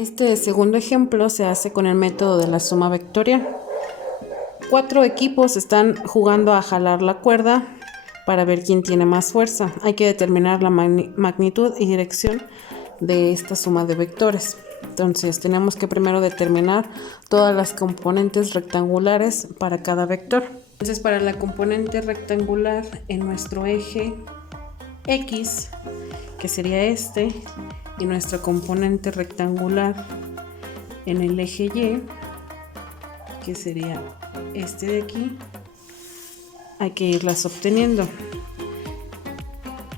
Este segundo ejemplo se hace con el método de la suma vectorial. 4 equipos están jugando a jalar la cuerda para ver quién tiene más fuerza. Hay que determinar la magnitud y dirección de esta suma de vectores. Entonces tenemos que primero determinar todas las componentes rectangulares para cada vector. Entonces para la componente rectangular en nuestro eje X, que sería este, y nuestra componente rectangular en el eje Y, que sería este de aquí, hay que irlas obteniendo.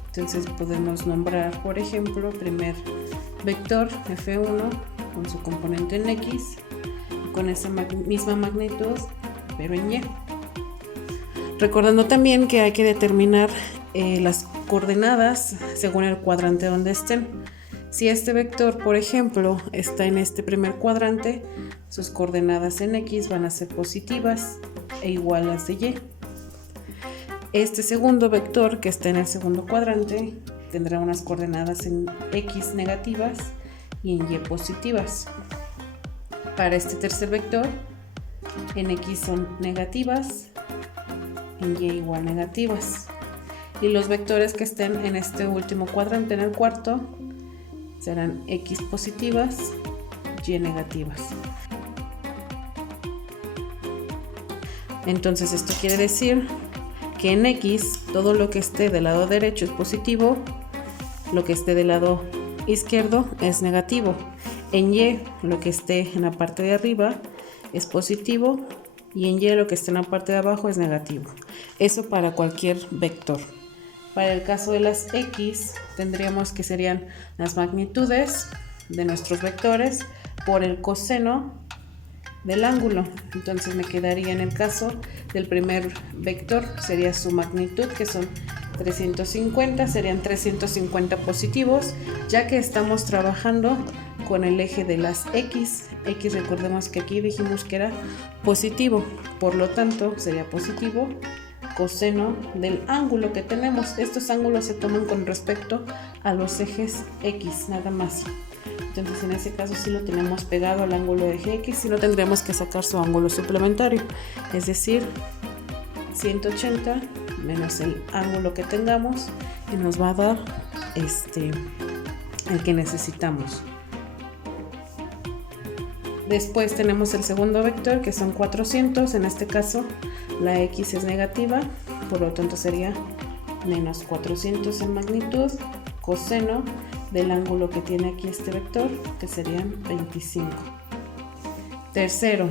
Entonces podemos nombrar, por ejemplo, primer vector F1 con su componente en X, con esa misma magnitud, pero en Y. Recordando también que hay que determinar las coordenadas según el cuadrante donde estén. Si este vector, por ejemplo, está en este primer cuadrante, sus coordenadas en X van a ser positivas e igual a las de Y. Este segundo vector que está en el segundo cuadrante tendrá unas coordenadas en X negativas y en Y positivas. Para este tercer vector, en X son negativas, en Y igual negativas. Y los vectores que estén en este último cuadrante, en el cuarto, serán X positivas, Y negativas. Entonces esto quiere decir que en X todo lo que esté del lado derecho es positivo, lo que esté del lado izquierdo es negativo. En Y lo que esté en la parte de arriba es positivo y en Y lo que esté en la parte de abajo es negativo. Eso para cualquier vector. Para el caso de las X tendríamos que serían las magnitudes de nuestros vectores por el coseno del ángulo. Entonces me quedaría en el caso del primer vector, sería su magnitud, que son 350, serían 350 positivos, ya que estamos trabajando con el eje de las X. X, recordemos que aquí dijimos que era positivo, por lo tanto sería positivo coseno del ángulo que tenemos. Estos ángulos se toman con respecto a los ejes X, nada más. Entonces en ese caso sí lo tenemos pegado al ángulo de eje X y no tendremos que sacar su ángulo suplementario, es decir, 180 menos el ángulo que tengamos y nos va a dar el que necesitamos. Después tenemos el segundo vector, que son 400. En este caso la X es negativa, por lo tanto sería menos 400 en magnitud, coseno del ángulo que tiene aquí este vector, que serían 25. Tercero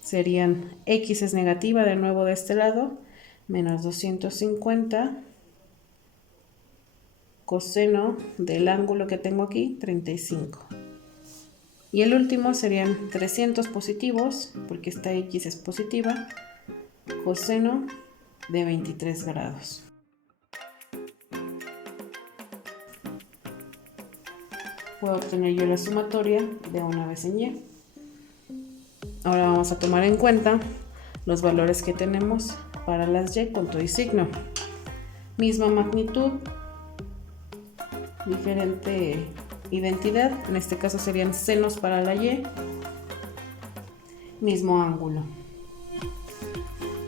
serían X es negativa de nuevo de este lado, menos 250, coseno del ángulo que tengo aquí, 35. Y el último serían 300 positivos, porque esta X es positiva, coseno de 23 grados. Puedo obtener yo la sumatoria de una vez en Y. Ahora vamos a tomar en cuenta los valores que tenemos para las Y con todo y signo. Misma magnitud, diferente identidad, en este caso serían senos para la Y, mismo ángulo.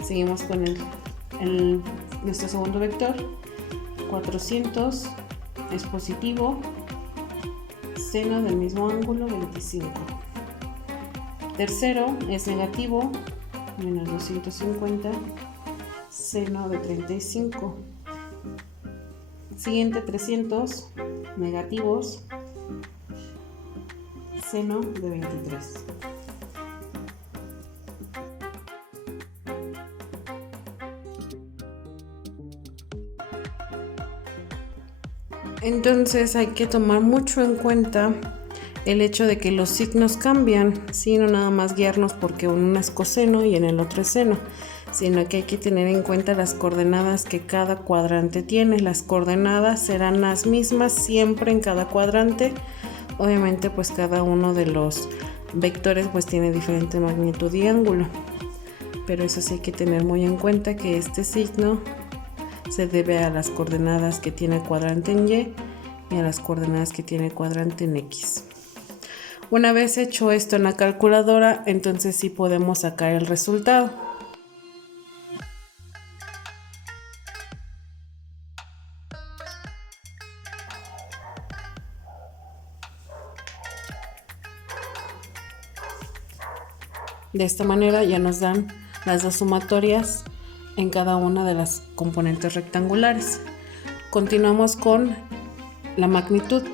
Seguimos con nuestro segundo vector, 400 es positivo, seno del mismo ángulo, 25. Tercero es negativo, menos 250, seno de 35. Siguiente, 300 negativos, seno de 23. Entonces hay que tomar mucho en cuenta el hecho de que los signos cambian, ¿sí? No nada más guiarnos porque uno es coseno y en el otro es seno, sino que hay que tener en cuenta las coordenadas que cada cuadrante tiene. Las coordenadas serán las mismas siempre en cada cuadrante. Obviamente pues cada uno de los vectores pues tiene diferente magnitud y ángulo, pero eso sí hay que tener muy en cuenta que este signo se debe a las coordenadas que tiene el cuadrante en Y y a las coordenadas que tiene el cuadrante en X. Una vez hecho esto en la calculadora, entonces sí podemos sacar el resultado. De esta manera ya nos dan las dos sumatorias en cada una de las componentes rectangulares. Continuamos con la magnitud.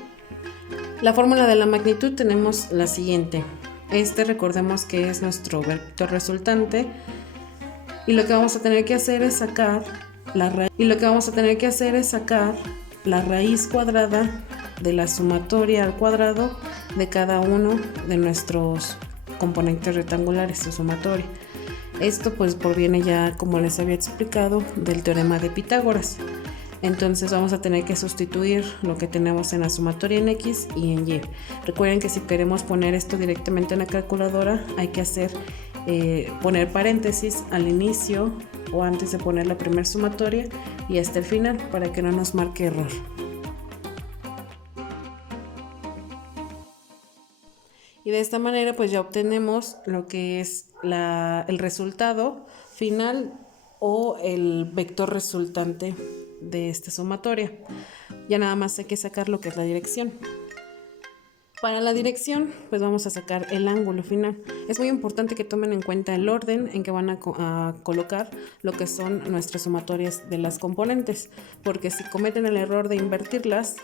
La fórmula de la magnitud tenemos la siguiente. Recordemos que es nuestro vector resultante y lo que vamos a tener que hacer es sacar la raíz cuadrada de la sumatoria al cuadrado de cada uno de nuestros componentes rectangulares, su sumatoria. Esto pues proviene ya, como les había explicado, del teorema de Pitágoras. Entonces vamos a tener que sustituir lo que tenemos en la sumatoria en X y en Y. Recuerden que si queremos poner esto directamente en la calculadora, hay que poner paréntesis al inicio o antes de poner la primera sumatoria y hasta el final para que no nos marque error. Y de esta manera pues ya obtenemos lo que es el resultado final o el vector resultante de esta sumatoria. Ya nada más hay que sacar lo que es la dirección. Para la dirección pues vamos a sacar el ángulo final. Es muy importante que tomen en cuenta el orden en que van a colocar lo que son nuestras sumatorias de las componentes, porque si cometen el error de invertirlas,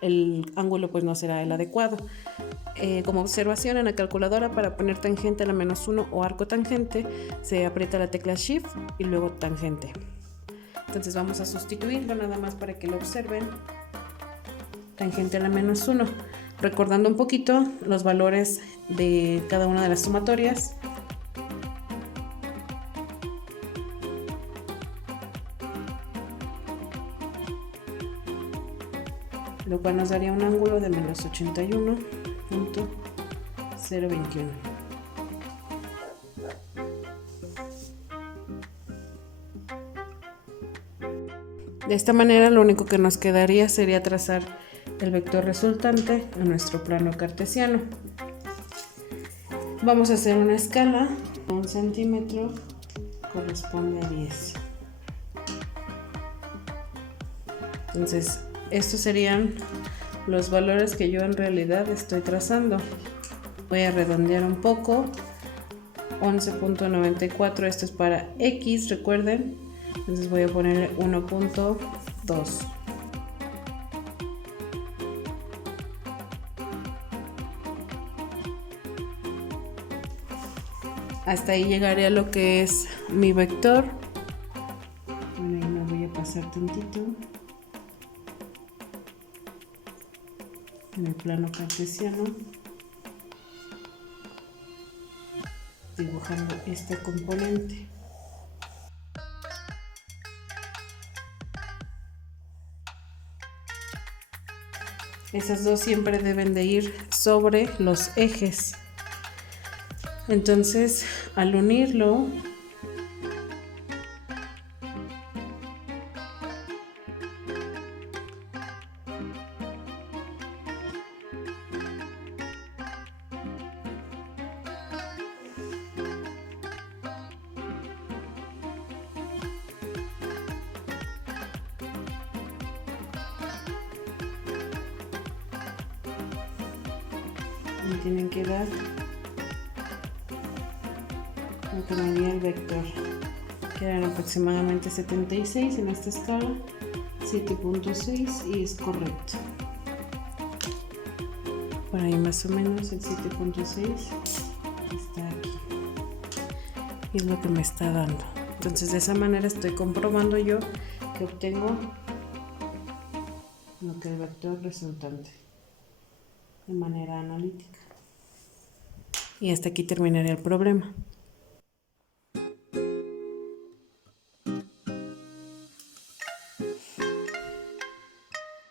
el ángulo pues no será el adecuado. Como observación, en la calculadora, para poner tangente a la -1 o arco tangente, se aprieta la tecla Shift y luego tangente. Entonces vamos a sustituirlo nada más para que lo observen. Tangente a la -1. Recordando un poquito los valores de cada una de las sumatorias. Lo cual nos daría un ángulo de -81.021. De esta manera lo único que nos quedaría sería trazar el vector resultante a nuestro plano cartesiano. Vamos a hacer una escala. 1 centímetro corresponde a 10. Entonces estos serían los valores que yo en realidad estoy trazando. Voy a redondear un poco. 11.94, esto es para X, recuerden. Entonces voy a poner 1.2. Hasta ahí llegaré a lo que es mi vector. Bueno, ahí me voy a pasar tantito. En el plano cartesiano, dibujando este componente. Esas dos siempre deben de ir sobre los ejes. Entonces, al unirlo, me tienen que dar lo que me dio el vector, que eran aproximadamente 76 en esta escala, 7.6, y es correcto. Por ahí más o menos el 7.6 está aquí y es lo que me está dando. Entonces de esa manera estoy comprobando yo que obtengo lo que es el vector resultante de manera analítica. Y hasta aquí terminaría el problema.